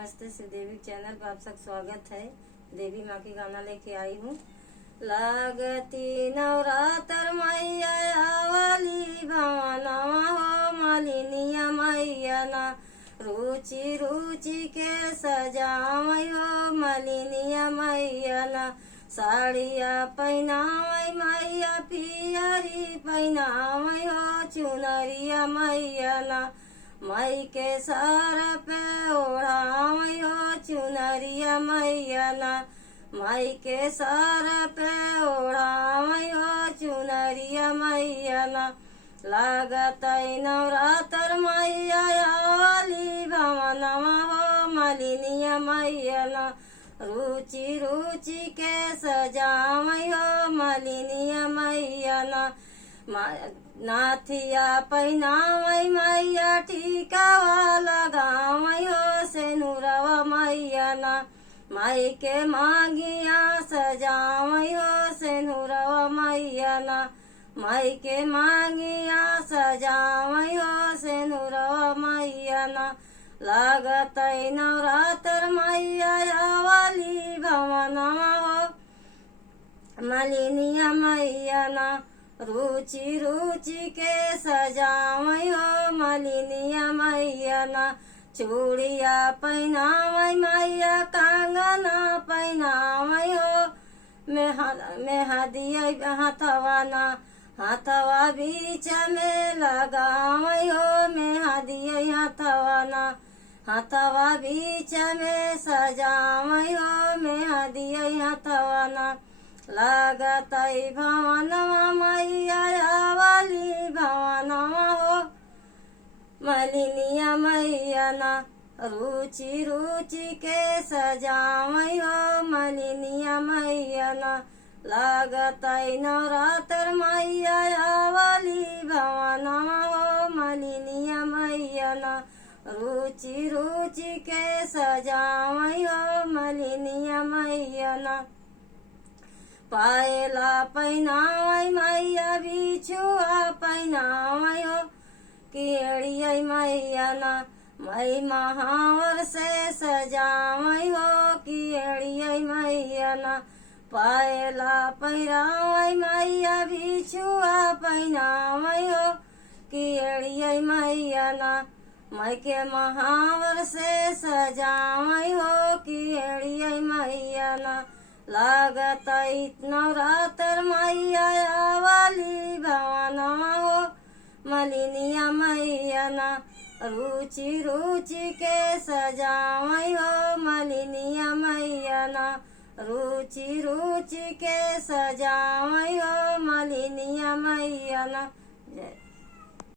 नमस्ते श्रीदेवी चैनल पर आप सबका स्वागत है। देवी माँ की गाना लेके आई हूँ। लागती नवरात्र मैया वाली भवनवा हो मालिनिया मैया ना रुचि रुचि के सजावई हो मालिनिया मैया ना साड़िया पहनावई मैया पियरी पहनावई हो चुनरिया मैया ना मई के सर पे ओढ़ावई हो चुनरिया मैया ना मई के सर पे ओढ़ावई हो चुनरिया मैया ना लागत नवरात्र मैया वाली भवनवा हो मालिनिया मैया ना रुचि रुचि के सजावई हो मालिनिया मैया ना नाथिया पहनावई मैया टीकावा लगावई हो सेनुरवा मैया ना माई के मांगिया सजावई हो सेनुरवा मैया ना माई के मांगिया सजावई हो सेनुरवा मैया ना लागत नवरात्र मैया वाली भवनवा हो मालिनिया मैया ना रुचि रुचि के सजावई हो मालिनिया मैया ना चूड़िया पहनावई मैया कंगना पहनावई हो मेहदिया हाथवा ना हाथवा बीच में लगावई हो मेहदिया हाथवा ना हाथवा बीच में सजावई हो मेहदिया हाथवा ना लागत भवनवा मैया वाली भवनवा हो मालिनिया मैया ना रुचि रुचि के सजावई हो मालिनिया मैया ना लागत नवरात्र मैया वाली भवनवा हो मालिनिया मैया ना रुचि रुचि के सजावई हो मालिनिया मैया ना पायला पहनावई मैया बिछुआ पहनावई हो केड़िया मैया ना मई महावर से सजावई हो केड़िया मैया ना पायला पहरावई मैया बिछुआ पहनावई हो केड़िया मैया ना मई के महावर से सजावई हो केड़िया मैया ना लागत नवरात्र मैया वाली भवनवा हो मालिनिया मैया ना रुचि रुचि के सजावई हो मालिनिया मैया ना रुचि रुचि के सजावई हो मालिनिया मैया ना। जय।